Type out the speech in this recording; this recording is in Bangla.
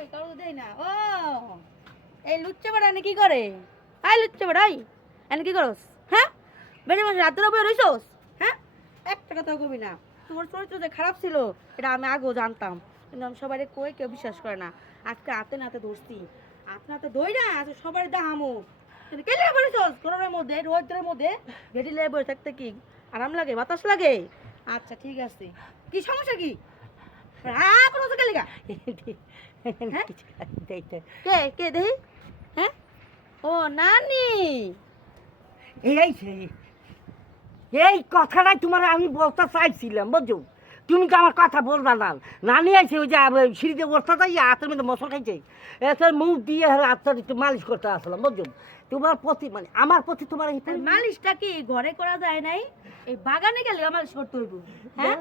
কই কারো তো দেই না। ও এই লুচ্চা বেড়া এনে কি করে? আই লুচ্চা বেড়া আই এনে কি করস? হ্যাঁ বেড়ে মাসে রাতের উপরে রইছস? হ্যাঁ একটা কথা কবি না। তোর চরিত্র যে খারাপ ছিল এটা আমি আগেও জানতাম, কিন্তু আমি সবাই কই কেউ বিশ্বাস করে না। আজকে হাতে নাতে ধরছি, হাতে নাতে ধই না আজ সবাই দেখামু। কে লেগে পড়েছস গরমের মধ্যে রোদের মধ্যে? ভেটি লেগে বসে থাকতে কি আরাম লাগে, বাতাস লাগে? আচ্ছা ঠিক আছে, কি সমস্যা কি? হ্যাঁ কোনো কে লেগা? হ্যাঁ কে কে দেহি? হ্যাঁ ও নানি। এই সেই এই কথাটাই তোমার আমি বলতে চাইছিলাম, বুঝছো? তুমি তো আমার কথা বলবা না। নানি আছে ওই যে সিঁড়িতে বসতে তাই হাতের মধ্যে মশলা খাইছে, এছাড়া মুখ দিয়ে হাতটা একটু মালিশ করতে আসলাম, বুঝছো? তোমার প্রতি মানে আমার প্রতি তোমার এই মালিশটা কি ঘরে করা যায় নাই? এই বাগানে গেলে মালিশ করতে হইব। হ্যাঁ